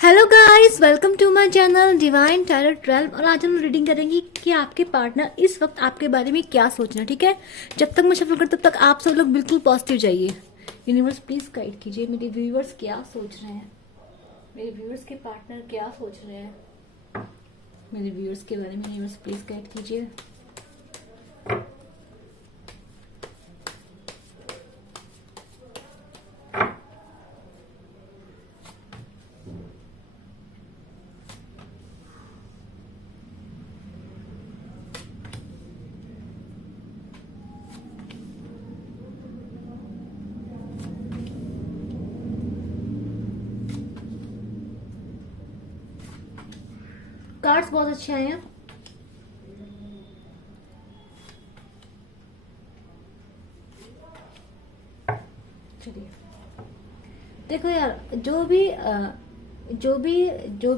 Hello guys, welcome to my channel divine tarot 12। और आज हम रीडिंग करेंगे कि आपके पार्टनर इस वक्त आपके बारे में क्या सोच रहे हैं। ठीक है, जब तक मैं शफल करती तब तक आप सब लोग बिल्कुल पॉजिटिव जाइए। यूनिवर्स प्लीज गाइड कीजिए मेरे व्यूअर्स क्या सोच रहे हैं, मेरे व्यूअर्स के पार्टनर क्या सोच रहे हैं, मेरे व्यूअर्स के बारे में यूनिवर्स प्लीज गाइड कीजिए। कार्ड्स बहुत अच्छे आए हैं। चलिए देखो यार, जो भी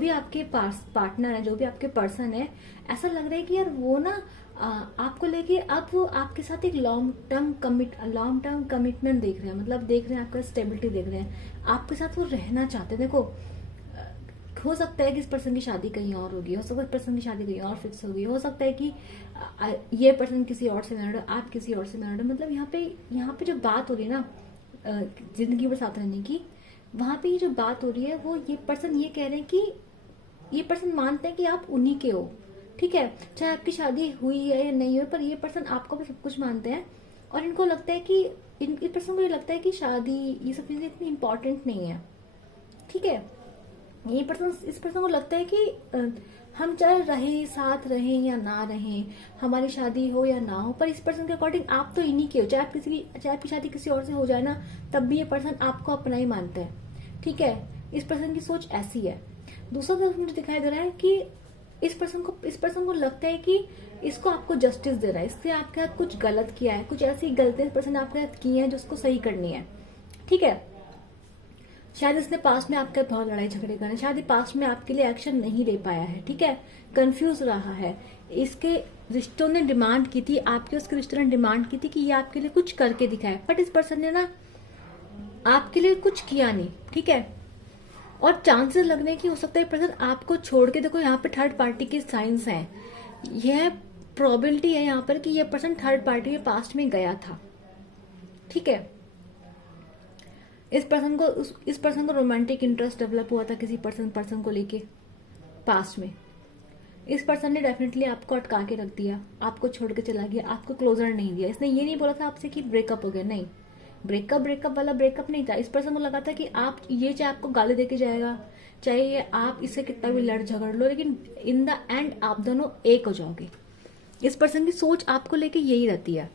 आपके पास पार्टनर है, जो भी आपके पर्सन है, ऐसा लग रहा है कि यार वो ना आपको लेके अब वो आपके साथ एक लॉन्ग टर्म कमिटमेंट देख रहे हैं। मतलब देख रहे हैं, आपका स्टेबिलिटी देख रहे हैं, आपके साथ वो रहना चाहते हैं। देखो, हो सकता है कि इस पर्सन की शादी कहीं और होगी, हो सकता है इस पर्सन की शादी कहीं और फिक्स होगी, हो सकता है कि ये पर्सन किसी और से मैरिड हो, आप किसी और से मैरिड हो। मतलब यहाँ पे जो बात हो रही है ना, जिंदगी भर साथ रहने की, वहां पे ये जो बात हो रही है वो ये पर्सन ये कह रहे हैं कि ये पर्सन मानते हैं कि आप उन्हीं के हो। ठीक है, चाहे आपकी शादी हुई है या नहीं हुई, पर ये पर्सन आपको भी सब कुछ मानते हैं। और इनको लगता है कि इस पर्सन को ये लगता है कि शादी ये सब चीजें इतनी इंपॉर्टेंट नहीं है। ठीक है, इस पर्सन को लगता है कि हम चाहे रहे साथ रहें या ना रहें, हमारी शादी हो या ना हो, पर इस पर्सन के अकॉर्डिंग आप तो इन्हीं के हो। चाहे आपकी शादी किसी और से हो जाए ना, तब भी ये पर्सन आपको अपना ही मानता है। ठीक है, इस पर्सन की सोच ऐसी है। दूसरा तरफ मुझे दिखाई दे रहा है कि इस पर्सन को लगता है कि इसको आपको जस्टिस दे रहा है, इसने आपके साथ कुछ गलत किया है, कुछ ऐसी गलतियां इस पर्सन ने आपके साथ की हैं जो उसको सही करनी है। ठीक है, शायद इसने पास्ट में आपके बहुत लड़ाई झगड़े करे, शायद पास्ट में आपके लिए एक्शन नहीं ले पाया है। ठीक है, कंफ्यूज रहा है। इसके रिश्तों ने डिमांड की थी, आपके उसके रिश्तों ने डिमांड की थी कि ये आपके लिए कुछ करके दिखाए, बट इस पर्सन ने ना आपके लिए कुछ किया नहीं। ठीक है, और चांसेस लग रहे हैं कि हो सकता है पर्सन आपको छोड़ के, देखो यहाँ पे थर्ड पार्टी के साइंस हैं, यह प्रोबेबिलिटी है यहाँ पर कि यह पर्सन थर्ड पार्टी में पास्ट में गया था। ठीक है, इस पर्सन को रोमांटिक इंटरेस्ट डेवलप हुआ था किसी पर्सन को लेके पास्ट में। इस पर्सन ने डेफिनेटली आपको अटका के रख दिया, आपको छोड़ के चला गया, आपको क्लोजर नहीं दिया। इसने ये नहीं बोला था आपसे कि ब्रेकअप हो गया, नहीं, ब्रेकअप वाला ब्रेकअप नहीं था। इस पर्सन को लगा था कि आप ये चाहे आपको गाली देके जाएगा, चाहे ये आप इससे कितना भी लड़ झगड़ लो, लेकिन इन द एंड आप दोनों एक हो जाओगे। इस पर्सन की सोच आपको लेके यही रहती है।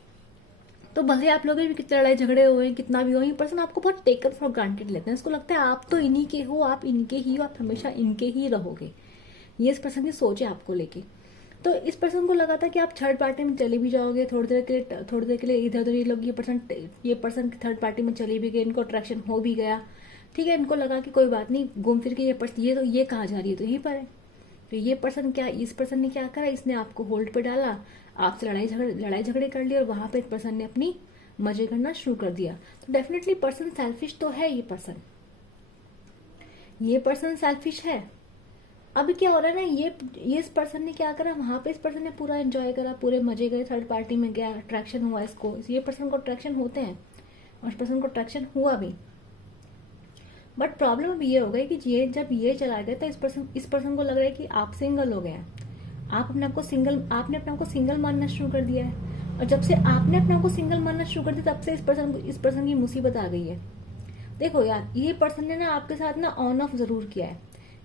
तो भले आप लोग भी कितने लड़ाई झगड़े हुए, कितना भी हो, ये पर्सन आपको बहुत टेकन फॉर ग्रांटेड लेते हैं। इसको लगता है आप तो इन्हीं के हो, आप इनके ही हो, आप हमेशा इनके ही रहोगे। ये इस पर्सन की सोच है आपको लेके। तो इस पर्सन को लगा था कि आप थर्ड पार्टी में चले भी जाओगे थोड़ी देर के लिए इधर उधर, ये लोग ये पर्सन थर्ड पार्टी में चले भी गए, इनको अट्रैक्शन हो भी गया। ठीक है, इनको लगा कि कोई बात नहीं, घूम फिर के ये कहाँ जा रही है, तो यहीं पर है। तो इस पर्सन ने क्या करा, इसने आपको होल्ड पे डाला, आपसे लड़ाई झगड़े कर लिए, और वहां पे इस पर्सन ने अपनी मजे करना शुरू कर दिया। तो डेफिनेटली पर्सन सेल्फिश तो है। ये पर्सन सेल्फिश है। अब क्या हो रहा है ना, ये इस पर्सन ने क्या करा, वहां पे इस पर्सन ने पूरा एंजॉय करा, पूरे मजे गए, थर्ड पार्टी में गया, अट्रैक्शन हुआ इसको। ये पर्सन को अट्रैक्शन होते हैं और इस पर्सन को अट्रैक्शन हुआ भी। बट प्रॉब्लम अब ये हो गई कि जब ये चला गया तो इस पर्सन को लग रहा है कि आप सिंगल हो गए हैं। आपने अपने आप को सिंगल मानना शुरू कर दिया है। और जब से आपने अपने आप को सिंगल मानना शुरू कर दिया, तब से इस पर्सन की मुसीबत आ गई है। देखो यार, ये पर्सन ने ना आपके साथ ना ऑन ऑफ जरूर किया है।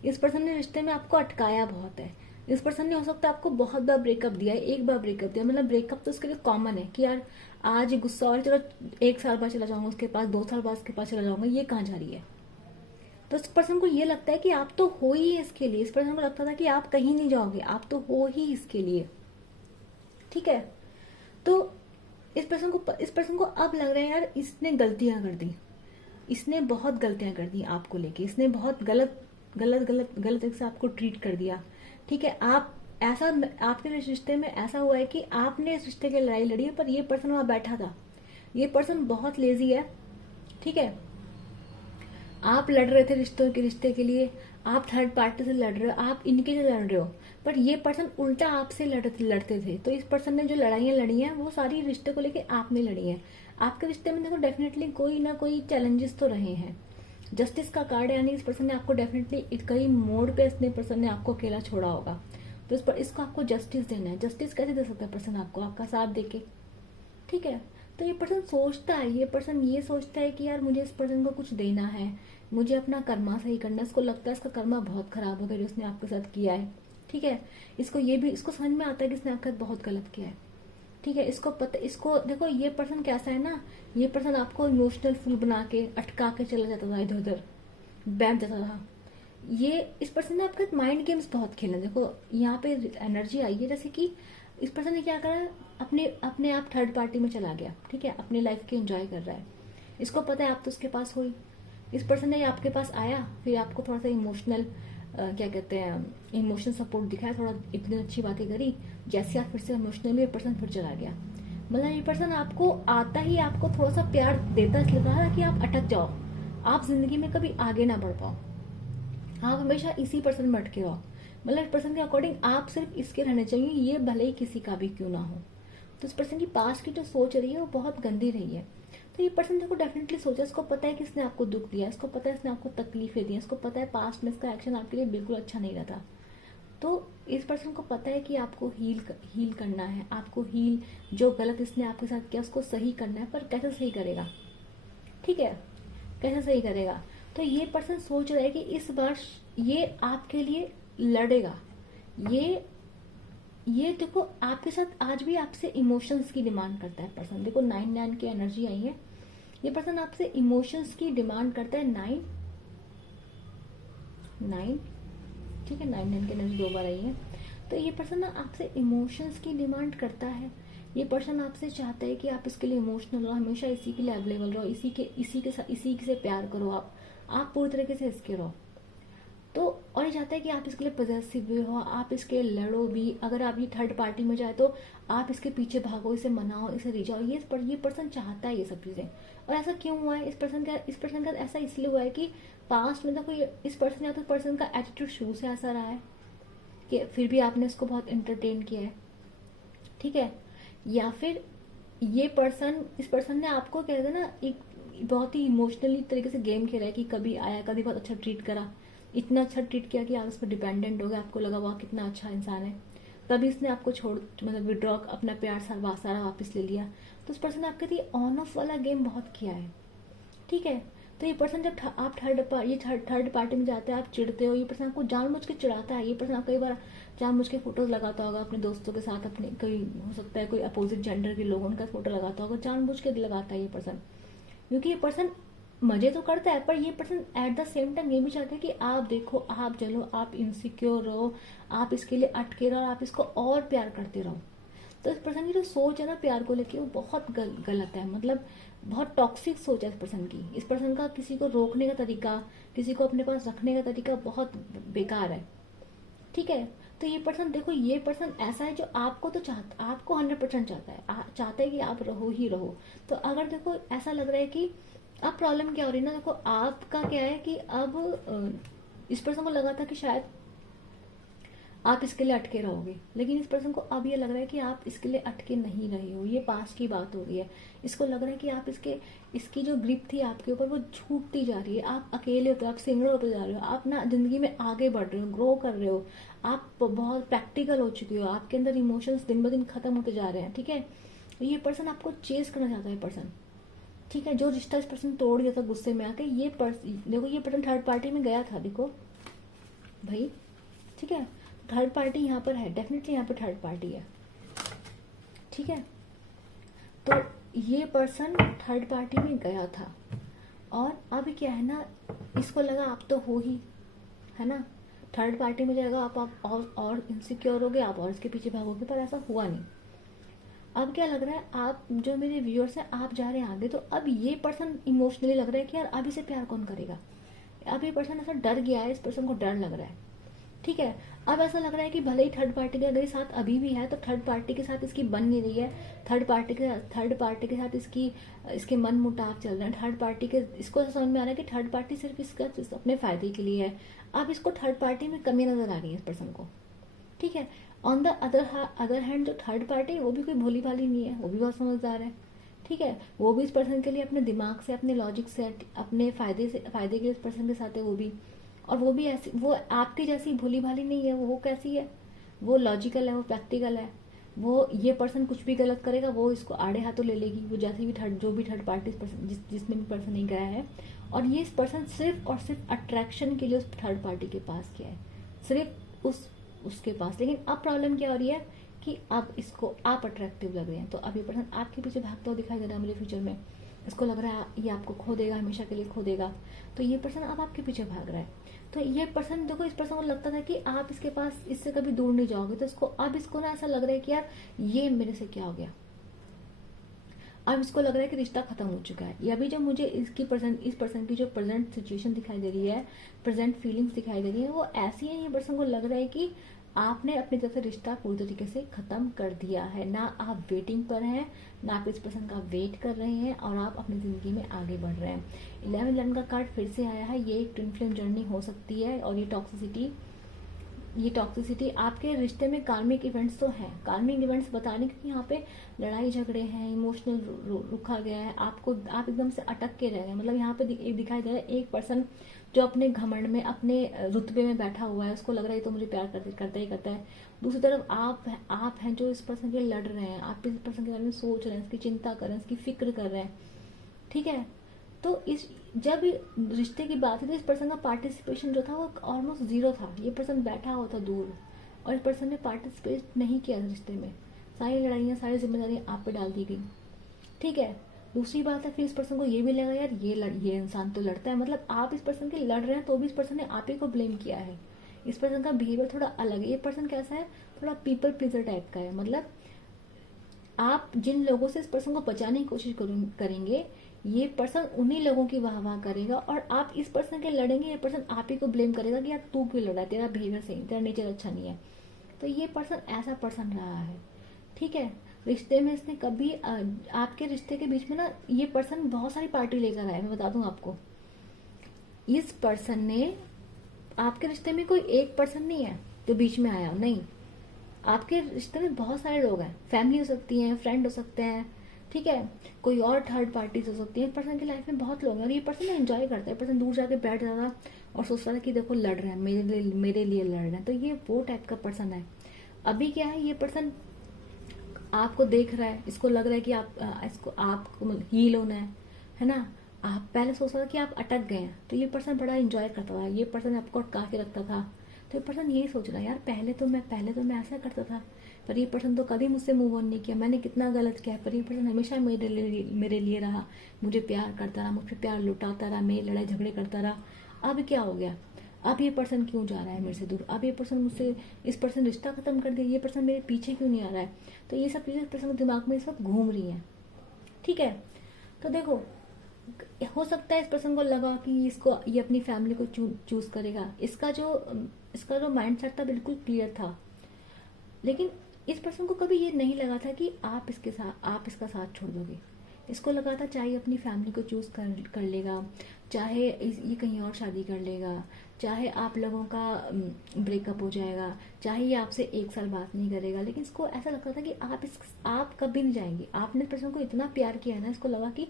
इस पर्सन ने रिश्ते में आपको अटकाया बहुत है। इस पर्सन ने हो सकता है आपको बहुत बार ब्रेकअप दिया है, एक बार ब्रेकअप दिया, मतलब ब्रेकअप तो उसके लिए कॉमन है कि यार आज गुस्सा और चलो 1 साल बाद चला जाऊंगा उसके पास, 2 साल बाद उसके पास चला जाऊंगा, ये कहाँ जा रही है। तो इस पर्सन को ये लगता है कि आप तो हो ही इसके लिए। इस पर्सन को लगता था कि आप कहीं नहीं जाओगे, आप तो हो ही इसके लिए। ठीक है, तो इस पर्सन को अब लग रहा है यार इसने गलतियां कर दी, इसने बहुत गलतियां कर दी आपको लेके, इसने बहुत गलत से आपको ट्रीट कर दिया। ठीक है, आपके रिश्ते में ऐसा हुआ है कि आपने इस रिश्ते की लड़ाई लड़ी है, पर ये पर्सन वहां बैठा था। ये पर्सन बहुत लेजी है। ठीक है, आप लड़ रहे थे रिश्ते के लिए, आप थर्ड पार्टी से लड़ रहे हो, आप इनके से लड़ रहे हो, पर ये पर्सन उल्टा आपसे लड़ते थे। तो इस पर्सन ने जो लड़ाइयाँ लड़ी हैं वो सारी रिश्ते को लेके आपने लड़ी हैं। आपके रिश्ते में देखो डेफिनेटली कोई ना कोई चैलेंजेस तो रहे हैं। जस्टिस का कार्ड यानी इस पर्सन ने आपको डेफिनेटली कई मोड़ पे इस पर्सन ने आपको अकेला छोड़ा होगा। तो इस पर इसको आपको जस्टिस देना है। जस्टिस कैसे दे सकता है पर्सन आपको? आपका साथ देके, ठीक है। तो ये पर्सन सोचता है, ये पर्सन ये सोचता है कि यार मुझे इस पर्सन को कुछ देना है, मुझे अपना कर्मा सही करना है। इसको लगता है इसका कर्मा बहुत खराब हो गया जो इसने आपके साथ किया है, ठीक है। इसको समझ में आता है कि इसने आपके साथ बहुत गलत किया है, ठीक है। इसको देखो ये पर्सन कैसा है ना, ये पर्सन आपको इमोशनल फूल बना के अटका के चला जाता था, इधर उधर बैठ जाता था। ये इस पर्सन ने आपके माइंड गेम्स बहुत खेले। देखो यहाँ पे एनर्जी आई है जैसे कि इस पर्सन ने क्या करा, अपने आप थर्ड पार्टी में चला गया, ठीक है, अपनी लाइफ के एंजॉय कर रहा है। इसको पता है आप तो उसके पास हो ही। इस पर्सन ने आपके पास आया, फिर आपको थोड़ा सा इमोशनल क्या कहते हैं, इमोशनल सपोर्ट दिखाया, थोड़ा एक दिन अच्छी बातें करी, जैसे आप फिर से इमोशनली ये पर्सन फिर चला गया। मतलब ये पर्सन आपको आता ही आपको थोड़ा सा प्यार देता इसलिए था कि आप अटक जाओ, आप जिंदगी में कभी आगे ना बढ़ पाओ, आप हमेशा इसी पर्सन में अटके रहो। मतलब इस पर्सन के अकॉर्डिंग आप सिर्फ इसके रहने चाहिए, ये भले ही किसी का भी क्यों ना हो। तो इस पर्सन की पास्ट की जो सोच रही है वो बहुत गंदी रही है। तो ये पर्सन देखो डेफिनेटली सोचा, इसको पता है कि इसने आपको दुख दिया, इसको पता है इसने आपको तकलीफें दी, इसको पता है पास्ट में इसका एक्शन आपके लिए बिल्कुल अच्छा नहीं रहा था। तो इस पर्सन को पता है कि आपको हील करना है, आपको जो गलत इसने आपके साथ किया उसको सही करना है। पर कैसे सही करेगा, ठीक है, कैसे सही करेगा? तो ये पर्सन सोच रहा है कि इस बार ये आपके लिए लड़ेगा। ये देखो आपके साथ आज भी आपसे इमोशंस की डिमांड करता है पर्सन। देखो 9 की एनर्जी आई है, ये पर्सन आपसे इमोशंस की डिमांड करता है। 9 ठीक है, 9 की एनर्जी 2 बार आई है। तो ये पर्सन ना आपसे इमोशंस की डिमांड करता है। ये पर्सन आपसे चाहता है कि आप इसके लिए इमोशनल रहो, हमेशा इसी के लिए अवेलेबल रहो, इसी से प्यार करो, आप पूरी तरीके से इसके रहो। तो और ये चाहता है कि आप इसके लिए पॉजिटिव भी हो, आप इसके लड़ो भी। अगर आप ये थर्ड पार्टी में जाए तो आप इसके पीछे भागो, इसे मनाओ, इसे रिझाओ। ये पर्सन चाहता है ये सब चीजें। और ऐसा क्यों हुआ है? इस पर्सन का ऐसा इसलिए हुआ है कि पास्ट में कोई इस पर्सन या तो पर्सन का एटीट्यूड शुरू से ऐसा रहा है कि फिर भी आपने इसको बहुत एंटरटेन किया है, ठीक है। या फिर इस पर्सन ने आपको कहते हैं ना एक बहुत ही इमोशनली तरीके से गेम खेला है कि कभी आया, कभी बहुत अच्छा ट्रीट करा, इतना अच्छा ट्रीट किया कि आप उस पर डिपेंडेंट हो गए, आपको लगा वाह कितना अच्छा इंसान है। तभी इसने आपको मतलब विड्रॉ अपना प्यार सारा वापस ले लिया। तो उस पर्सन ने आपके लिए ऑन ऑफ वाला गेम बहुत किया है, ठीक है। तो ये पर्सन जब आप थर्ड पार्टी में जाते हैं, आप चिढ़ते हो, ये पर्सन आपको जानबूझ के चिढ़ाता है। ये पर्सन आप कई बार जानबूझ के फोटोज लगाता होगा अपने दोस्तों के साथ, अपने कोई हो सकता है कोई अपोजिट जेंडर के लोगों का फोटो लगाता होगा, जानबूझ के लगाता है ये पर्सन। क्योंकि ये पर्सन मजे तो करता है, पर ये person at the same time ये भी चाहता है कि आप देखो, आप जलो, आप इनसिक्योर रहो, आप इसके लिए अटके रहो, आप इसको और प्यार करते रहो। तो इस पर्सन की जो सोच है ना प्यार को लेके वो बहुत गलत है। मतलब बहुत टॉक्सिक सोच है इस पर्सन की। इस पर्सन का किसी को रोकने का तरीका, किसी को अपने पास रखने का तरीका बहुत बेकार है, ठीक है। तो ये पर्सन देखो, ये पर्सन ऐसा है जो आपको तो आपको 100% चाहता है कि आप रहो ही रहो। तो अगर देखो ऐसा लग रहा है कि अब प्रॉब्लम क्या हो रही है ना, देखो आपका क्या है कि अब इस पर्सन को लगा था कि शायद आप इसके लिए अटके रहोगे, लेकिन इस पर्सन को अब ये लग रहा है कि आप इसके लिए अटके नहीं रहे हो। ये पास की बात हो रही है। इसको लग रहा है कि आप इसकी जो ग्रिप थी आपके ऊपर वो छूटती जा रही है। आप अकेले होते हो, आप सिंगल होते जा रहे हो, आप ना जिंदगी में आगे बढ़ रहे हो, ग्रो कर रहे हो, आप बहुत प्रैक्टिकल हो चुके हो, आपके अंदर इमोशंस दिन ब दिन खत्म होते जा रहे हैं, ठीक है। ये पर्सन आपको चेस करना चाहता है पर्सन, ठीक है। जो रिश्ता इस पर्सन तोड़ दिया था गुस्से में आके, देखो ये पर्सन थर्ड पार्टी में गया था, देखो भाई, ठीक है। थर्ड पार्टी यहाँ पर है, डेफिनेटली यहाँ पर थर्ड पार्टी है, ठीक है। तो ये पर्सन थर्ड पार्टी में गया था और अब क्या है ना, इसको लगा आप तो हो ही, है ना, थर्ड पार्टी में जाएगा आप और इनसिक्योर हो गए, आप और इसके पीछे भागोगे, पर ऐसा हुआ नहीं। अब क्या लग रहा है, आप जो मेरे व्यूअर्स हैं आप जा रहे हैं आगे, तो अब ये पर्सन इमोशनली लग रहा है कि यार अब इसे प्यार कौन करेगा। अब ये पर्सन ऐसा डर गया है, इस पर्सन को डर लग रहा है ठीक है। अब ऐसा लग रहा है कि भले ही थर्ड पार्टी के अगर साथ अभी भी है तो थर्ड पार्टी के साथ इसकी बन नहीं रही है, थर्ड पार्टी के साथ इसकी इसके मन मुटाव चल रहे हैं, थर्ड पार्टी के इसको ऐसा समझ में आ रहा है कि थर्ड पार्टी सिर्फ इसका अपने फायदे के लिए है। अब इसको थर्ड पार्टी में कमी नजर आ रही है इस पर्सन को, ठीक है। ऑन द अदर हैंड जो थर्ड पार्टी वो भी कोई भोली भाली नहीं है, वो भी बहुत समझदार है, ठीक है। वो भी इस पर्सन के लिए अपने दिमाग से, अपने लॉजिक से, अपने फायदे के लिए इस पर्सन के साथ है वो भी। और वो भी ऐसी, वो आपकी जैसी भोली भाली नहीं है, वो कैसी है, वो लॉजिकल है, वो प्रैक्टिकल है। वो ये पर्सन कुछ भी गलत करेगा वो इसको आड़े हाथों ले लेगी, वो जैसे भी थर्ड जो भी थर्ड पार्टी पर्सन जिसमें भी पर्सन नहीं गया है। और ये इस पर्सन सिर्फ और सिर्फ अट्रैक्शन के लिए उस थर्ड पार्टी के पास गया है, सिर्फ उसके पास। लेकिन अब प्रॉब्लम क्या हो रही है कि अब इसको आप अट्रैक्टिव लग रहे हैं, तो अब ये पर्सन आपके पीछे भागता हुआ दिखाई दे रहा है मुझे फ्यूचर में। इसको लग रहा है ये आपको खो देगा, हमेशा के लिए खो देगा, तो ये पर्सन अब आपके पीछे भाग रहा है। तो ये पर्सन देखो, इस पर्सन को लगता था कि आप इसके पास इससे कभी दूर नहीं जाओगे, तो इसको ना ऐसा लग रहा है कि यार ये मेरे से क्या हो गया। अब इसको लग रहा है कि रिश्ता खत्म हो चुका है। या अभी जो मुझे इस पर्सन की जो प्रेजेंट सिचुएशन दिखाई दे रही है, प्रेजेंट फीलिंग्स दिखाई दे रही है, वो ऐसी है, ये पर्सन को लग रहा है कि आपने अपनी तरफ से रिश्ता पूरी तरीके से खत्म कर दिया है। ना आप वेटिंग पर हैं, ना आप इस पर्सन का वेट कर रहे हैं, और आप अपनी जिंदगी में आगे बढ़ रहे हैं। 11 का कार्ड फिर से आया है, ये एक ट्विन फ्लेम जर्नी हो सकती है। और ये टॉक्सिसिटी आपके रिश्ते में कार्मिक इवेंट्स तो हैं, कार्मिक इवेंट्स बताने क्योंकि यहाँ पे लड़ाई झगड़े हैं, इमोशनल रुका गया है, आप एकदम से अटक के रह गए। मतलब यहाँ पे दिखाई दे रहा है एक पर्सन जो अपने घमंड में, अपने रुतबे में बैठा हुआ है, उसको लग रहा है तो मुझे प्यार करता ही करता है। दूसरी तरफ आप हैं जो इस पर्सन के लड़ रहे हैं, आप इस पर्सन के बारे में सोच रहे हैं, इसकी चिंता कर रहे हैं, इसकी फिक्र कर रहे हैं, ठीक है। तो जब रिश्ते की बात है तो इस पर्सन का पार्टिसिपेशन जो था वो ऑलमोस्ट जीरो था। ये पर्सन बैठा हुआ था दूर, और इस पर्सन ने पार्टिसिपेट नहीं किया रिश्ते में। सारी लड़ाइयाँ, सारी जिम्मेदारियाँ आप पे डाल दी गई, ठीक है। दूसरी बात है, फिर इस पर्सन को ये भी लगा यार ये इंसान तो लड़ता है, मतलब आप इस पर्सन के लड़ रहे हैं तो भी इस पर्सन ने आप ही को ब्लेम किया है। इस पर्सन का बिहेवियर थोड़ा अलग है। ये पर्सन कैसा है, थोड़ा पीपल प्लीजर टाइप का है। मतलब आप जिन लोगों से इस पर्सन को बचाने की कोशिश करेंगे, ये पर्सन उन्हीं लोगों की वाह करेगा, और आप इस पर्सन के लड़ेंगे, ये पर्सन आप ही को ब्लेम करेगा कि यार तू क्यों लड़ा, तेरा बिहेवियर सही, तेरा नेचर अच्छा नहीं है। तो ये पर्सन ऐसा पर्सन रहा है, ठीक है। रिश्ते में इसने कभी आपके रिश्ते के बीच में ना, ये पर्सन बहुत सारी पार्टी लेकर आया है, मैं बता दूं आपको। इस पर्सन ने आपके रिश्ते में कोई एक पर्सन नहीं है जो बीच में आया, नहीं। आपके रिश्ते में बहुत सारे लोग हैं, फैमिली हो सकती है, फ्रेंड हो सकते हैं, ठीक है, कोई और थर्ड पार्टीज हो सकती है। पर्सन की लाइफ में बहुत लोग हैं, और ये पर्सन एंजॉय करता है। पर्सन दूर जाके बैठ जाता था और सोचता था कि देखो लड़ रहे हैं, मेरे लिए लड़ रहे हैं। तो ये वो टाइप का पर्सन है। अभी क्या है, ये पर्सन आपको देख रहा है, इसको लग रहा है कि आपको हील होना है ना। आप पहले सोचता था कि आप अटक गए हैं, तो ये पर्सन बड़ा एंजॉय करता था, ये पर्सन आपको अटका के रखता था। तो ये पर्सन यही सोच रहा है यार पहले तो मैं ऐसा करता था, पर ये पर्सन तो कभी मुझसे मूव ऑन नहीं किया, मैंने कितना गलत किया है, पर ये पर्सन हमेशा मेरे लिए रहा, मुझे प्यार करता रहा, मुझे प्यार लुटाता रहा, मेरे लड़ाई झगड़े करता रहा। अब क्या हो गया, अब ये पर्सन क्यों जा रहा है मेरे से दूर, अब ये पर्सन मुझसे, इस पर्सन रिश्ता खत्म कर दिया, ये पर्सन मेरे पीछे क्यों नहीं आ रहा है। तो ये सब चीज़ें पर्सन के दिमाग में इस वक्त घूम रही हैं, ठीक है। तो देखो, हो सकता है इस पर्सन को लगा कि ये अपनी फैमिली को चूज करेगा। इसका जो माइंडसेट था बिल्कुल क्लियर था, लेकिन इस पर्सन को कभी ये नहीं लगा था कि आप इसका साथ छोड़ दोगे। इसको लगा था चाहे अपनी फैमिली को चूज कर लेगा, चाहे ये कहीं और शादी कर लेगा, चाहे आप लोगों का ब्रेकअप हो जाएगा, चाहे ये आपसे 1 साल बात नहीं करेगा, लेकिन इसको ऐसा लगता था कि आप कभी नहीं जाएंगे। आपने इस पर्सन को इतना प्यार किया है ना, इसको लगा कि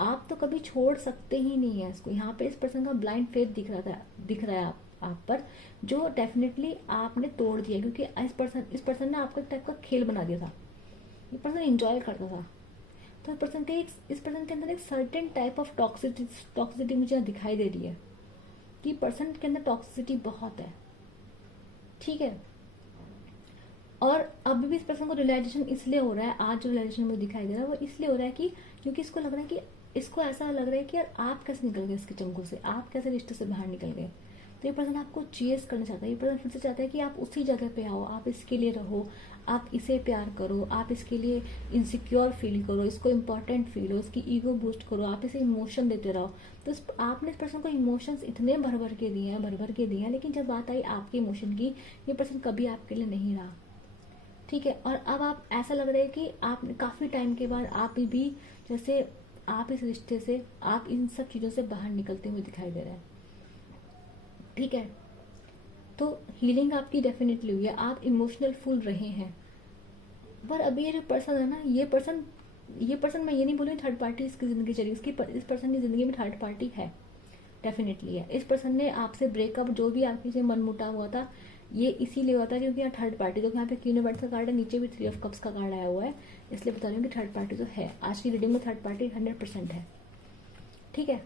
आप तो कभी छोड़ सकते ही नहीं है इसको। यहाँ पे इस पर्सन का ब्लाइंड फेथ दिख रहा है आप पर, जो डेफिनेटली आपने तोड़ दिया, क्योंकि इस पर्सन ने आपको एक टाइप का खेल बना दिया था। ये पर्सन एंजॉय करता था। तो इस पर्सन के अंदर एक सर्टेन टाइप ऑफ टॉक्सिसिटी मुझे दिखाई दे रही है, कि पर्सन के अंदर टॉक्सिसिटी बहुत है, ठीक है। और अभी भी इस पर्सन को रियलाइजेशन इसलिए हो रहा है, आज जो रियलाइजेशन मुझे दिखाई दे रहा है वो इसलिए हो रहा है कि क्योंकि इसको लग रहा है कि इसको ऐसा लग रहा है कि यार आप कैसे निकल गए इसके चंगुल से, आप कैसे रिश्ते से बाहर निकल गए। तो ये पर्सन आपको चेस करना चाहता है, ये पर्सन फिर से चाहता है कि आप उसी जगह पे आओ, आप इसके लिए रहो, आप इसे प्यार करो, आप इसके लिए इनसिक्योर फील करो, इसको इम्पोर्टेंट फील हो, इसकी ईगो बूस्ट करो, आप इसे इमोशन देते रहो। तो आपने इस पर्सन को इमोशंस इतने भर भर के दिए हैं, भर भर के दिए हैं, लेकिन जब बात आई आपके इमोशन की, ये पर्सन कभी आपके लिए नहीं रहा। ठीक है, और अब आप ऐसा लग रहा है कि आप काफ़ी टाइम के बाद आप भी जैसे आप इस रिश्ते से, आप इन सब चीज़ों से बाहर निकलते हुए दिखाई दे रहे हैं। ठीक है, तो हीलिंग आपकी डेफिनेटली हुई है, आप इमोशनल फुल रहे हैं। पर अभी ये जो पर्सन है ना, ये पर्सन मैं ये नहीं बोलूँ थर्ड पार्टी इसकी ज़िंदगी चली, इस पर्सन की ज़िंदगी में थर्ड पार्टी है, डेफिनेटली है। इस पर्सन ने आपसे ब्रेकअप, जो भी आपके से मन मुटाव हुआ था, ये इसीलिए हुआ था क्योंकि यहाँ थर्ड पार्टी, तो यहाँ पे क्वीन ऑफ वांड्स का कार्ड है, नीचे भी 3 ऑफ कप्स का कार्ड आया हुआ है, इसलिए बता रही हूँ कि थर्ड पार्टी तो है। आज की रीडिंग में थर्ड पार्टी 100% है। ठीक है,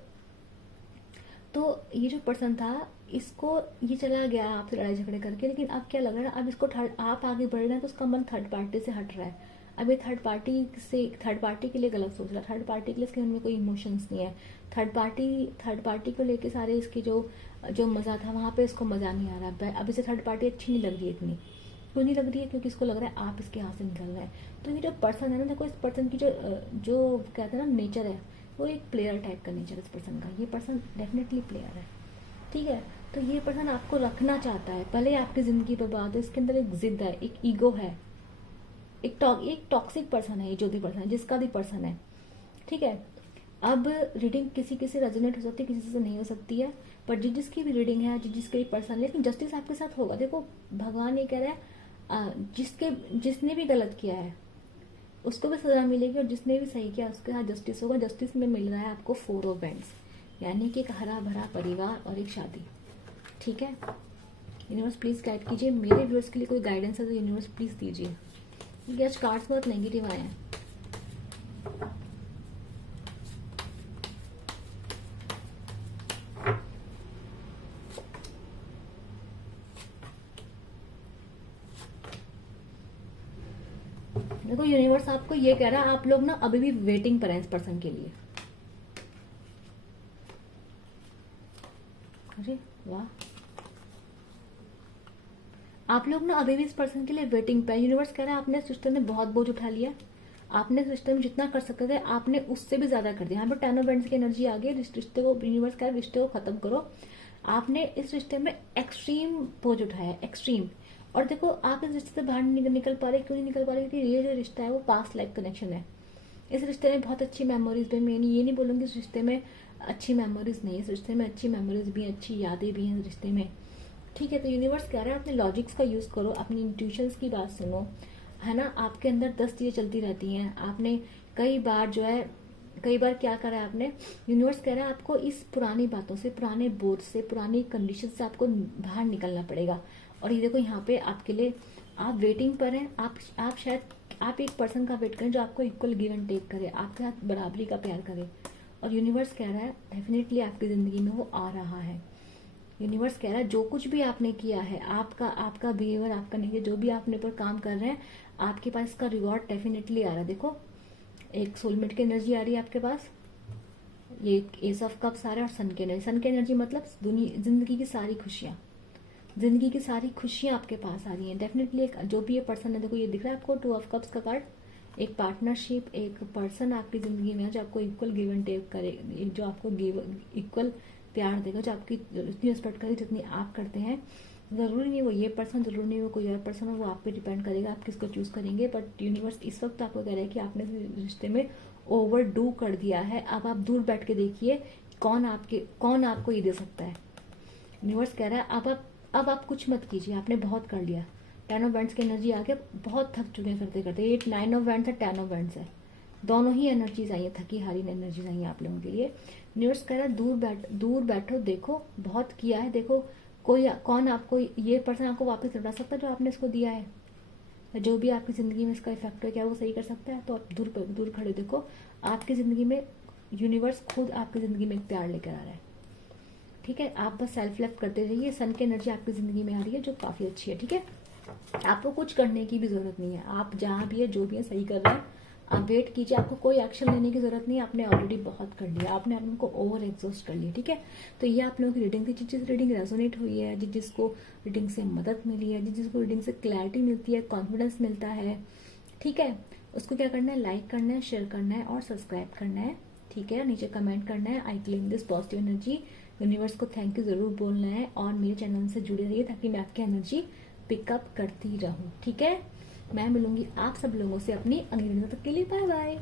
तो ये जो पर्सन था, इसको ये चला गया आपसे लड़ाई झगड़े करके, लेकिन अब क्या लग रहा है, अब इसको आप आगे बढ़ रहे हैं तो उसका मन थर्ड पार्टी से हट रहा है। अब ये थर्ड पार्टी के लिए गलत सोच रहा है, थर्ड पार्टी के लिए इसके मन में कोई इमोशंस नहीं है। थर्ड पार्टी को लेके सारे इसकी जो मज़ा था वहाँ पे इसको मज़ा नहीं आ रहा है। अब इसे थर्ड पार्टी अच्छी नहीं लग रही है इतनी। क्यों नहीं लग रही है? क्योंकि इसको लग रहा है आप इसके हाथ से निकल रहे हैं। तो ये जो पर्सन है ना, देखो इस पर्सन की जो कहते हैं ना नेचर है, वो एक प्लेयर टाइप का नेचर है इस पर्सन का। ये पर्सन डेफिनेटली प्लेयर है। ठीक है, तो ये पर्सन आपको रखना चाहता है, भले आपकी ज़िंदगी बर्बाद है, इसके अंदर एक जिद है, एक ईगो है, एक टॉक्सिक पर्सन है। ये जो भी पर्सन है, जिसका भी पर्सन है, ठीक है। अब रीडिंग किसी से रेजोनेट हो सकती है, किसी से नहीं हो सकती है, पर जिसकी भी रीडिंग है, जिसके भी पर्सन, लेकिन जस्टिस आपके साथ होगा। देखो भगवान ये कह रहा है, जिसने भी गलत किया है उसको भी सजा मिलेगी, और जिसने भी सही किया उसके साथ जस्टिस होगा। जस्टिस में मिल रहा है आपको 4 ऑफ वैंड्स, यानी कि एक हरा भरा परिवार और एक शादी। ठीक है, यूनिवर्स प्लीज गाइड कीजिए। मेरे व्यूअर्स के लिए कोई गाइडेंस है तो यूनिवर्स प्लीज दीजिए, क्योंकि आज कार्ड्स बहुत नेगेटिव आए हैं। देखो यूनिवर्स आपको ये कह रहा है, आप लोग ना अभी भी वेटिंग पर हैं इस पर्सन के लिए। अरे वाह, आप लोग ना अभी भी इस पर्सन के लिए वेटिंग पे है। यूनिवर्स कह रहा है आपने सिस्टम में बहुत बोझ उठा लिया, आपने सिस्टम में जितना कर सकते थे आपने उससे भी ज्यादा कर दिया। यहाँ पर 10 ऑफ वैंड्स की एनर्जी आ गई। रिश्ते को यूनिवर्स कह रहा है रिश्ते को खत्म करो। आपने इस रिश्ते में एक्सट्रीम बोझ उठाया, एक्सट्रीम। और देखो आप इस रिश्ते से बाहर निकल पा रहे, क्यों नहीं निकल पा रहे? क्योंकि ये जो रिश्ता है वो पास्ट लाइफ कनेक्शन है। इस रिश्ते में बहुत अच्छी मेमोरीज भी, मैं ये नहीं बोलूँगी इस रिश्ते में अच्छी मेमोरीज नहीं है, इस रिश्ते में अच्छी मेमोरीज भी, अच्छी यादें भी हैं इस रिश्ते में। ठीक है, तो यूनिवर्स कह रहा है अपने लॉजिक्स का यूज़ करो, अपनी इंट्यूशंस की बात सुनो, है ना। आपके अंदर 10 चीज़ें चलती रहती हैं। आपने कई बार क्या करा है आपने, यूनिवर्स कह रहा है आपको इस पुरानी बातों से, पुराने बोझ से, पुरानी कंडीशन से आपको बाहर निकलना पड़ेगा। और ये देखो यहाँ पे आपके लिए आप वेटिंग पर हैं। आप शायद आप एक पर्सन का वेट करें जो आपको इक्वल गिव एंड टेक करे, आपके साथ बराबरी का प्यार करे। और यूनिवर्स कह रहा है डेफिनेटली आपकी ज़िंदगी में वो आ रहा है। यूनिवर्स कह रहा है जो कुछ भी आपने किया है, आपका बिहेवियर, आपका नेचर, जो भी आपने पर काम कर रहे हैं, आपके पास इसका रिवॉर्ड डेफिनेटली आ रहा है। देखो एक सोलमेट की एनर्जी आ रही है आपके पास, ये एस ऑफ कप्स आ रहा है, और सन की एनर्जी मतलब जिंदगी की सारी खुशियां आपके पास आ रही हैं। डेफिनेटली एक जो भी ये पर्सन है, देखो ये दिख रहा है आपको 2 ऑफ कप्स का कार्ड, एक पार्टनरशिप, एक पर्सन आपकी जिंदगी में है जो आपको इक्वल गिव एंड टेक करे, जो आपको इक्वल प्यार देगा, जो आपकी उतनी रिस्पेक्ट करे जितनी आप करते हैं। जरूरी नहीं वो ये पर्सन, जरूरी नहीं वो कोई और पर्सन हो, वो आप पे डिपेंड करेगा आप किसको चूज करेंगे। बट यूनिवर्स इस वक्त आपको कह रहा है कि आपने रिश्ते में ओवरडू कर दिया है। अब आप दूर बैठ के देखिए कौन आपको ये दे सकता है। यूनिवर्स कह रहा है अब आप कुछ मत कीजिए, आपने बहुत कर लिया। 10 ऑफ वैंड्स की एनर्जी आके बहुत थक चुके हैं करते करते। ये 9 ऑफ वैंड्स है, 10 ऑफ वैंड्स है, दोनों ही एनर्जीज आई है, थकी हारी एनर्जीज आई है आप लोगों के लिए। यूनिवर्स कह रहा है दूर बैठो, देखो बहुत किया है, देखो कौन आपको ये पर्सन आपको वापस लौटा सकता है जो आपने इसको दिया है, जो भी आपकी जिंदगी में इसका इफेक्ट है, क्या वो सही कर सकता है? तो आप दूर खड़े देखो, आपकी जिंदगी में यूनिवर्स खुद आपकी जिंदगी में एक प्यार लेकर आ रहा है। ठीक है, आप बस सेल्फ लव करते रहिए। सन की एनर्जी आपकी जिंदगी में आ रही है जो काफी अच्छी है। ठीक है, आपको कुछ करने की भी जरूरत नहीं है, आप जहाँ भी है जो भी है सही कर रहे हैं, आप वेट कीजिए, आपको कोई एक्शन लेने की जरूरत नहीं है, आपने ऑलरेडी बहुत कर लिया, आपने अपने को ओवर एग्जॉस्ट कर लिया, ठीक है। तो ये आप लोगों की रीडिंग थी। जिस रीडिंग रेजोनेट हुई है, जिसको रीडिंग से मदद मिली है, जिसको रीडिंग से क्लैरिटी मिलती है, कॉन्फिडेंस मिलता है, ठीक है, उसको क्या करना है, लाइक करना है, शेयर करना है और सब्सक्राइब करना है, ठीक है। नीचे कमेंट करना है I claim this positive energy, universe को थैंक यू जरूर बोलना है और मेरे चैनल से जुड़े रहिए ताकि मैं आपकी एनर्जी पिकअप करती रहूं, ठीक है। मैं मिलूंगी आप सब लोगों से अपनी अगली वीडियो तक के लिए। Bye bye.